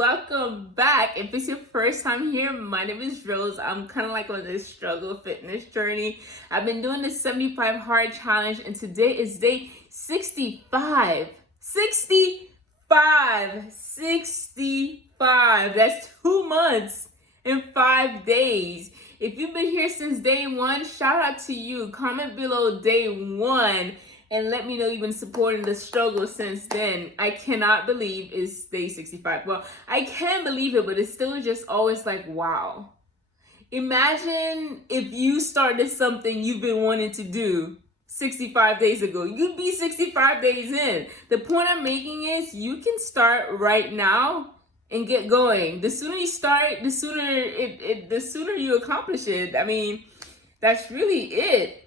welcome back. If it's your first time here, my name is Rose. I'm kind of like on this struggle fitness journey. I've been doing this 75 hard challenge, and today is day 65. 65. That's 2 months and 5 days. If you've been here since day one, shout out to you. Comment below day one and let me know you've been supporting the struggle since then. I cannot believe it's day 65. Well, I can believe it, but it's still just always like, wow. Imagine if you started something you've been wanting to do 65 days ago. You'd be 65 days in. The point I'm making is you can start right now and get going. The sooner you start, the sooner you accomplish it. I mean, that's really it.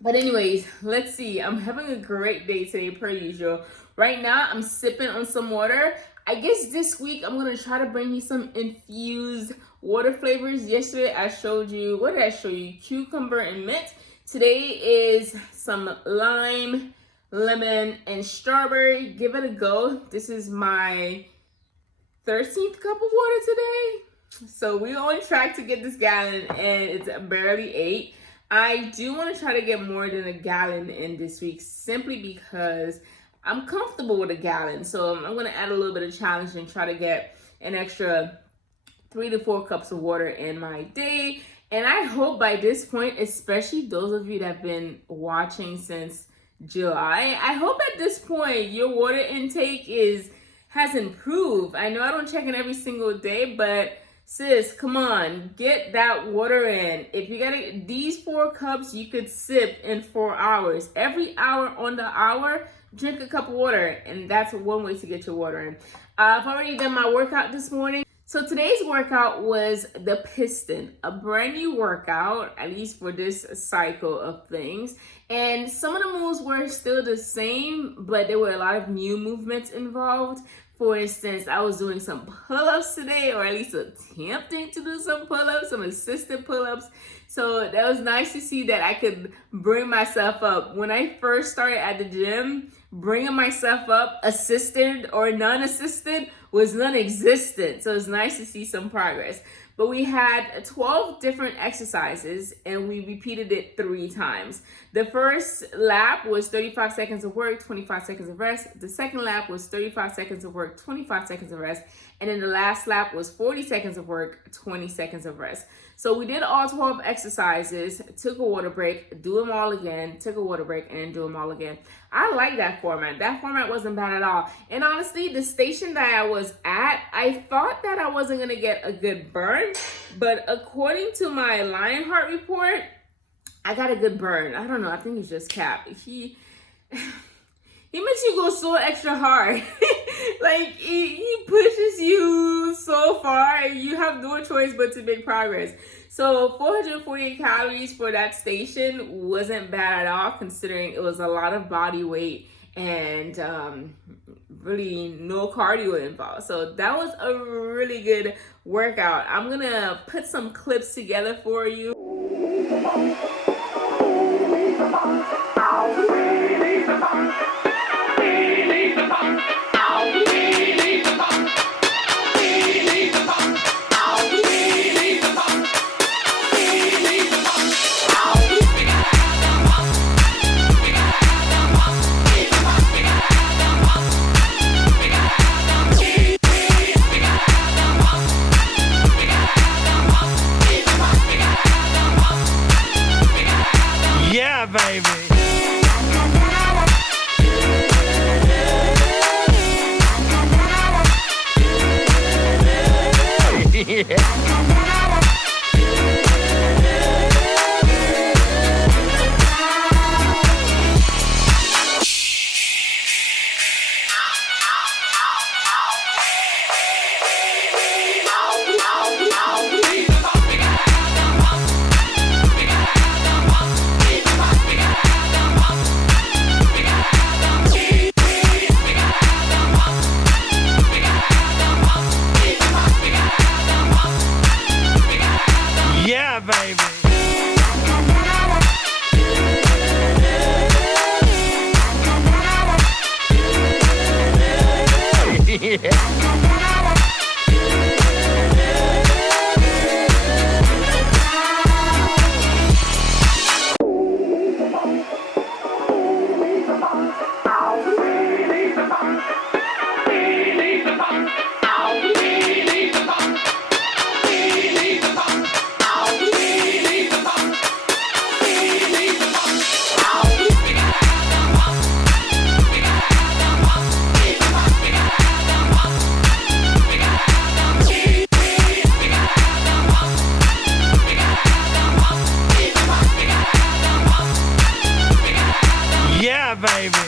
But anyways, let's see. I'm having a great day today per usual. Right now, I'm sipping on some water. I guess this week, I'm going to try to bring you some infused water flavors. Yesterday, I showed you, what did I show you? Cucumber and mint. Today is some lime, lemon, and strawberry. Give it a go. This is my 13th cup of water today. So we're on track to get this gallon, and it's barely 8. I do want to try to get more than a gallon in this week simply because I'm comfortable with a gallon. So I'm going to add a little bit of challenge and try to get an extra 3 to 4 cups of water in my day. And I hope by this point, especially those of you that have been watching since July, I hope at this point your water intake has improved. I know I don't check in every single day, but sis, come on, get that water in. If you got these 4 cups, you could sip in 4 hours. Every hour on the hour, drink a cup of water, and that's one way to get your water in. I've already done my workout this morning. So today's workout was the piston, a brand new workout, at least for this cycle of things. And some of the moves were still the same, but there were a lot of new movements involved. For instance, I was doing some pull-ups today, or at least attempting to do some pull-ups, some assisted pull-ups. So that was nice to see that I could bring myself up. When I first started at the gym, bringing myself up, assisted or non-assisted, was non-existent. So it's nice to see some progress. But we had 12 different exercises and we repeated it 3 times. The first lap was 35 seconds of work, 25 seconds of rest. The second lap was 35 seconds of work, 25 seconds of rest. And then the last lap was 40 seconds of work, 20 seconds of rest. So we did all 12 exercises, took a water break, do them all again, took a water break, and then do them all again. I like that format. That format wasn't bad at all. And honestly, the station that I was at, I thought that I wasn't going to get a good burn. But according to my Lionheart report, I got a good burn. I don't know. I think it's just Cap. He makes you go so extra hard. Like, he pushes you so far, and you have no choice but to make progress. So 448 calories for that station wasn't bad at all, considering it was a lot of body weight and really no cardio involved. So that was a really good workout. I'm gonna put some clips together for you. Yeah, baby. baby.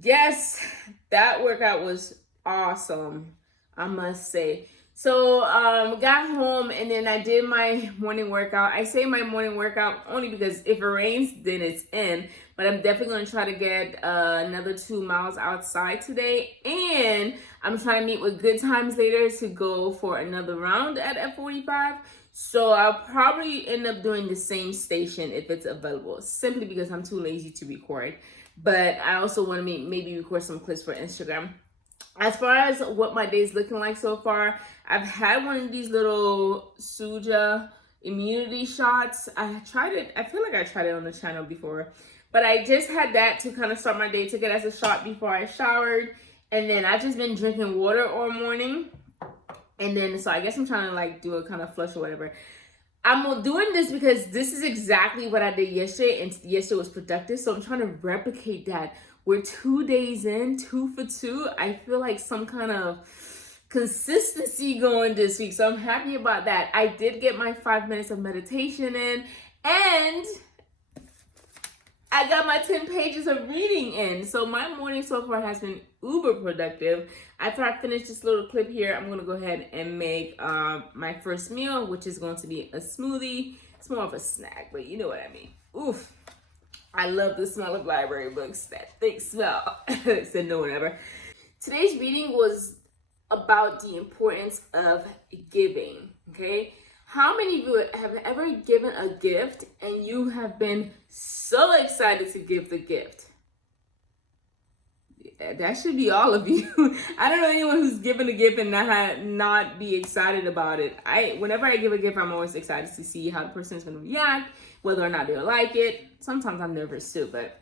Yes, that workout was awesome, I must say. So got home and then I did my morning workout. I say my morning workout only because if it rains, then it's in. But I'm definitely going to try to get another 2 miles outside today. And I'm trying to meet with Good Times later to go for another round at F45. So I'll probably end up doing the same station if it's available, simply because I'm too lazy to record. But I also want to maybe record some clips for Instagram. As far as what my day's looking like so far, I've had one of these little Suja immunity shots. I tried it. I feel like I tried it on the channel before. But I just had that to kind of start my day. Took it as a shot before I showered. And then I've just been drinking water all morning. And then, so I guess I'm trying to like do a kind of flush or whatever. I'm doing this because this is exactly what I did yesterday, and yesterday was productive. So I'm trying to replicate that. We're 2 days in, 2 for 2. I feel like some kind of consistency going this week. So I'm happy about that. I did get my 5 minutes of meditation in, and I got my 10 pages of reading in. So my morning so far has been uber productive. After I finish this little clip here, I'm going to go ahead and make my first meal, which is going to be a smoothie. It's more of a snack, but you know what I mean. Oof. I love the smell of library books, that thick smell. So no one ever. Today's reading was about the importance of giving, okay? How many of you have ever given a gift and you have been so excited to give the gift? Yeah, that should be all of you. I don't know anyone who's given a gift and not be excited about it. Whenever I give a gift, I'm always excited to see how the person is going to react, whether or not they'll like it. Sometimes I'm nervous too, but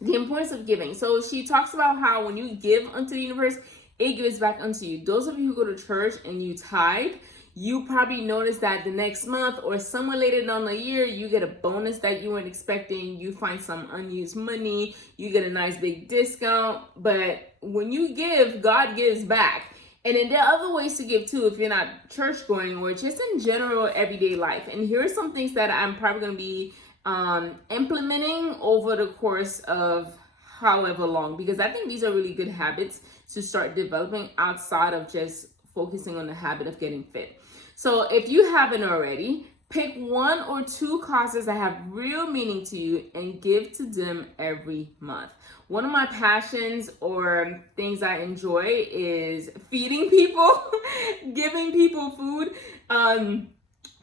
the importance of giving. So she talks about how when you give unto the universe, it gives back unto you. Those of you who go to church and you tithe, you probably notice that the next month or somewhere later down the year, you get a bonus that you weren't expecting. You find some unused money. You get a nice big discount. But when you give, God gives back. And then there are other ways to give too if you're not church going or just in general everyday life. And here are some things that I'm probably going to be implementing over the course of however long, because I think these are really good habits to start developing outside of just focusing on the habit of getting fit. So if you haven't already, pick 1 or 2 causes that have real meaning to you and give to them every month. One of my passions or things I enjoy is feeding people, giving people food.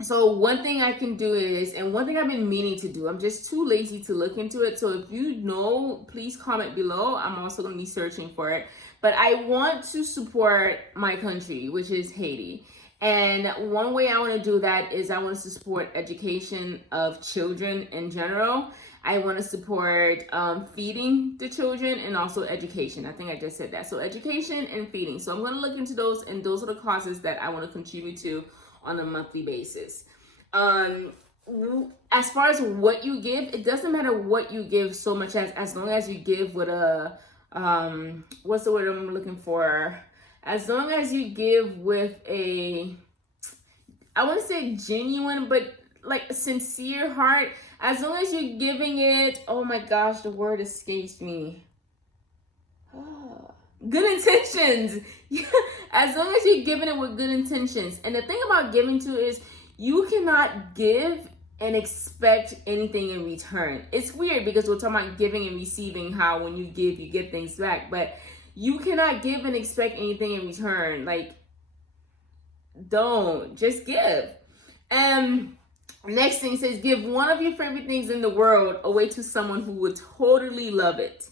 So one thing I can do is, and one thing I've been meaning to do, I'm just too lazy to look into it. So if you know, please comment below. I'm also going to be searching for it. But I want to support my country, which is Haiti. And one way I want to do that is I want to support education of children in general. I want to support feeding the children and also education. I think I just said that. So education and feeding. So I'm going to look into those, and those are the causes that I want to contribute to on a monthly basis. As far as what you give, it doesn't matter what you give so much as long as you give with a, what's the word I'm looking for? As long as you give with a, I want to say genuine, but like a sincere heart, as long as you're giving it, oh my gosh, the word escapes me. Good intentions. As long as you're giving it with good intentions. And the thing about giving too is you cannot give and expect anything in return. It's weird because we're talking about giving and receiving, how when you give, you get things back. But you cannot give and expect anything in return. Like, don't. Just give. Next thing says, give one of your favorite things in the world away to someone who would totally love it.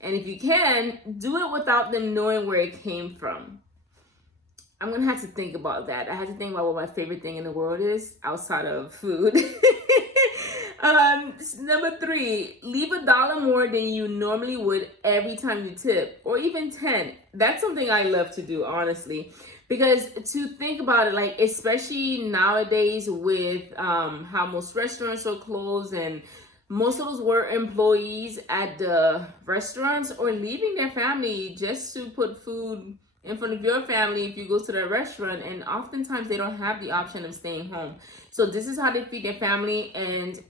And if you can, do it without them knowing where it came from. I'm going to have to think about that. I have to think about what my favorite thing in the world is outside of food. Number 3, leave $1 more than you normally would every time you tip, or even 10. That's something I love to do, honestly, because to think about it, like, especially nowadays with how most restaurants are closed and most of those were employees at the restaurants or leaving their family just to put food in front of your family if you go to the restaurant, and oftentimes they don't have the option of staying home. So this is how they feed their family, and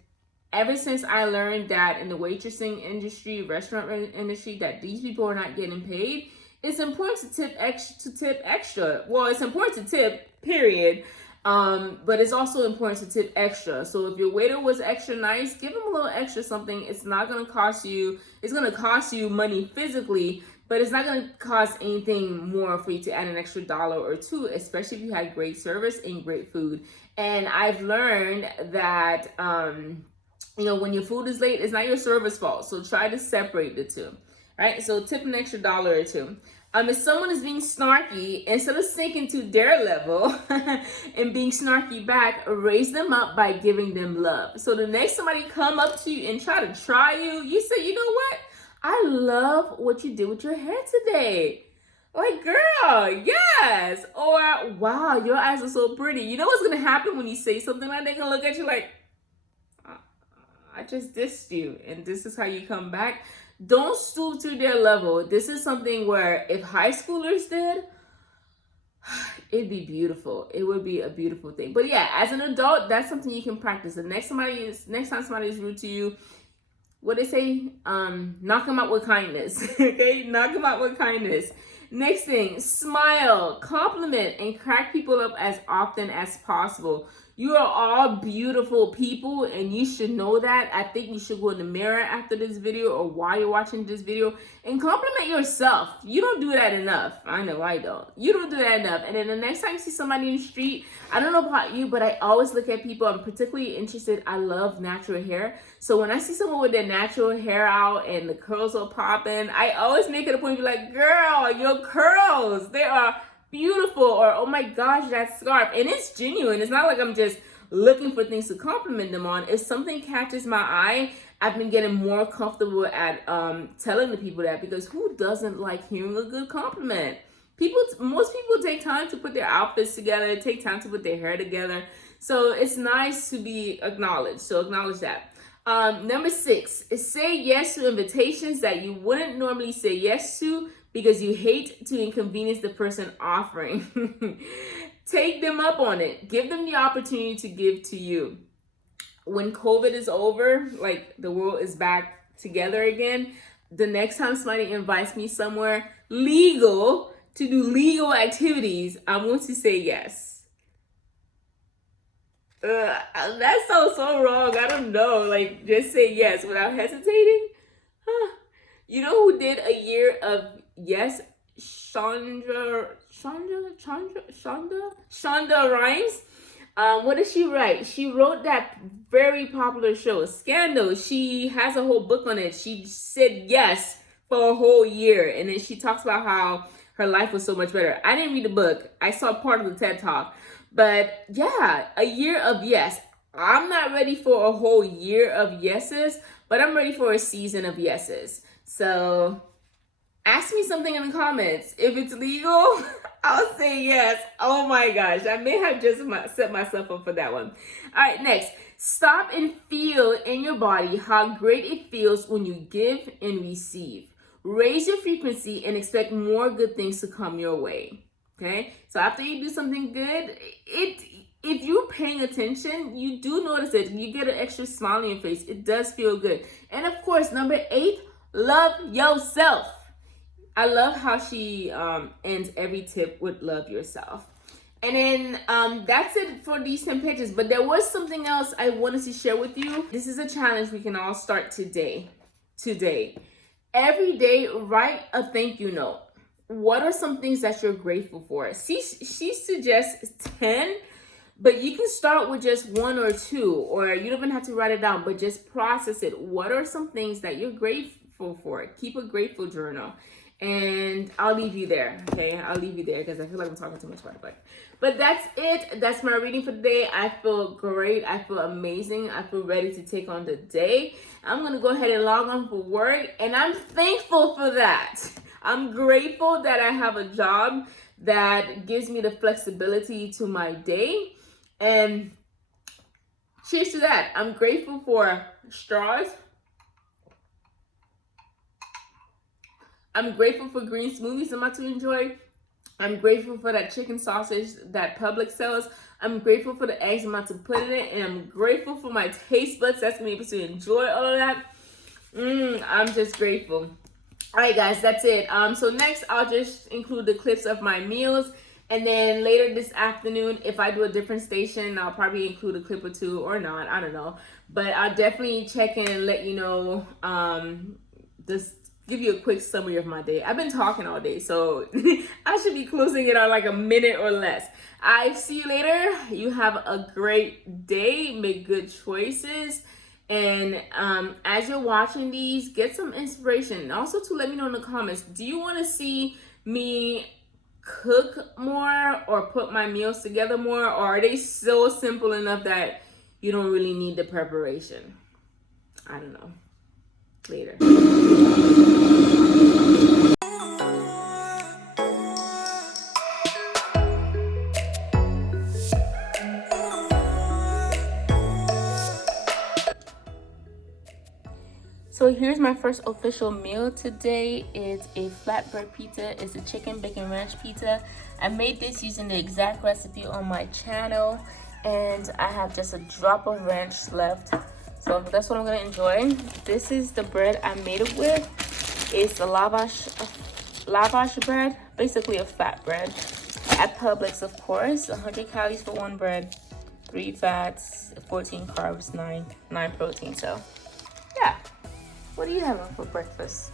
Ever since I learned that in the waitressing industry, restaurant industry, that these people are not getting paid, it's important to tip extra. Well, it's important to tip, period. But it's also important to tip extra. So if your waiter was extra nice, give him a little extra something. It's not going to cost you, it's going to cost you money physically, but it's not going to cost anything more for you to add an extra $1 or $2, especially if you had great service and great food. And I've learned that, when your food is late, it's not your server's fault. So try to separate the two, right? So tip an extra $1 or $2. If someone is being snarky, instead of sinking to their level and being snarky back, raise them up by giving them love. So the next somebody come up to you and try to try you, you say, you know what? I love what you did with your hair today. Like, girl, yes. Or, wow, your eyes are so pretty. You know what's going to happen when you say something like that? They're going to look at you like, I just dissed you, and this is how you come back. Don't stoop to their level. This is something where if high schoolers did, it'd be beautiful. It would be a beautiful thing. But yeah, as an adult, that's something you can practice. The next time somebody is rude to you, what they say, knock them out with kindness. Okay, knock them out with kindness. Next thing, smile, compliment, and crack people up as often as possible. You are all beautiful people, and you should know that. I think you should go in the mirror after this video or while you're watching this video and compliment yourself. You don't do that enough. I know I don't. You don't do that enough. And then the next time you see somebody in the street, I don't know about you, but I always look at people. I'm particularly interested. I love natural hair. So when I see someone with their natural hair out and the curls are popping, I always make it a point to be like, girl, your curls, they are beautiful. Or, oh my gosh, that scarf. And it's genuine. It's not like I'm just looking for things to compliment them on. If something catches my eye, I've been getting more comfortable at telling the people that, because who doesn't like hearing a good compliment? Most people take time to put their outfits together, take time to put their hair together. So it's nice to be acknowledged. So acknowledge that. Number 6 is say yes to invitations that you wouldn't normally say yes to because you hate to inconvenience the person offering. Take them up on it. Give them the opportunity to give to you. When COVID is over, like the world is back together again, the next time somebody invites me somewhere legal to do legal activities, I want to say yes. That sounds so wrong. I don't know. Like, just say yes without hesitating. You know who did a year of yes? Shonda Rhimes. What did she write? She wrote that very popular show, Scandal. She has a whole book on it. She said yes for a whole year, and then she talks about how her life was so much better. I didn't read the book. I saw part of the TED Talk. But yeah, a year of yes. I'm not ready for a whole year of yeses, but I'm ready for a season of yeses. So ask me something in the comments. If it's legal, I'll say yes. Oh my gosh, I may have just set myself up for that one. All right, next. Stop and feel in your body how great it feels when you give and receive. Raise your frequency and expect more good things to come your way. Okay? So after you do something good, if you're paying attention, you do notice it. You get an extra smile on your face. It does feel good. And of course, number 8, love yourself. I love how she ends every tip with love yourself. And then that's it for these 10 pages. But there was something else I wanted to share with you. This is a challenge we can all start today. Every day, write a thank you note. What are some things that you're grateful for? She suggests 10, but you can start with just 1 or 2, or you don't even have to write it down, but just process it. What are some things that you're grateful for? Keep a grateful journal. And I'll leave you there, okay? I'll leave you there because I feel like I'm talking too much about it. But that's it. That's my reading for today. I feel great. I feel amazing. I feel ready to take on the day. I'm going to go ahead and log on for work, and I'm thankful for that. I'm grateful that I have a job that gives me the flexibility to my day. And cheers to that. I'm grateful for straws. I'm grateful for green smoothies I'm about to enjoy. I'm grateful for that chicken sausage that Publix sells. I'm grateful for the eggs I'm about to put in it. And I'm grateful for my taste buds that's going to be able to enjoy all of that. I'm just grateful. All right, guys, that's it. So next, I'll just include the clips of my meals. And then later this afternoon, if I do a different station, I'll probably include a clip or two or not. I don't know. But I'll definitely check in and let you know, just give you a quick summary of my day. I've been talking all day, so I should be closing it on like a minute or less. I see you later. You have a great day. Make good choices. And as you're watching these, get some inspiration. Also, to let me know in the comments, do you want to see me cook more or put my meals together more? Or are they so simple enough that you don't really need the preparation? I don't know. Later. So here's my first official meal today. It's a flatbread pizza. It's a chicken bacon ranch pizza. I made this using the exact recipe on my channel, and I have just a drop of ranch left. So that's what I'm gonna enjoy. This is the bread I made it with. It's a lavash bread, basically a fat bread. At Publix, of course. 100 calories for one bread, 3 fats, 14 carbs, 9 protein. So yeah. What are you having for breakfast?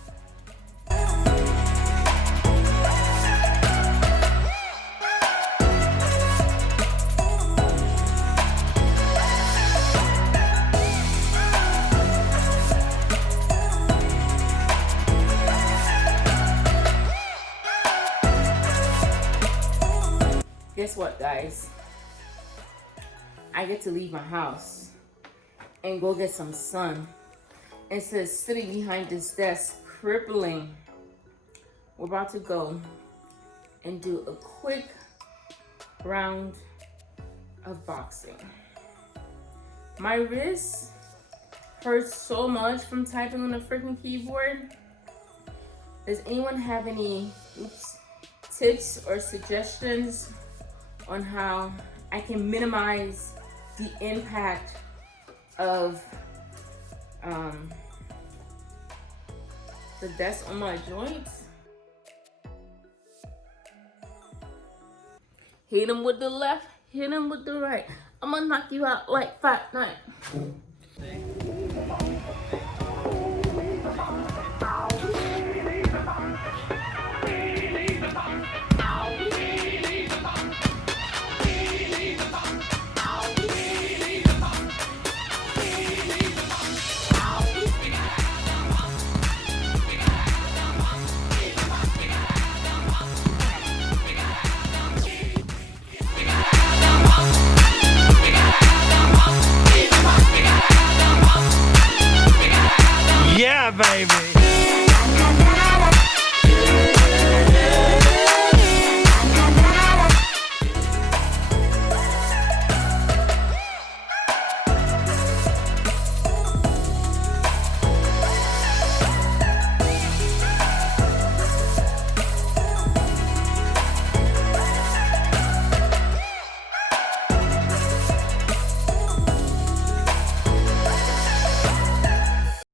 Guess what, guys? I get to leave my house and go get some sun. Instead of sitting behind this desk, crippling. We're about to go and do a quick round of boxing. My wrist hurts so much from typing on the freaking keyboard. Does anyone have any tips or suggestions on how I can minimize the impact of the desk on my joints? Hit him with the left, hit him with the right. I'm gonna knock you out like Fight Night.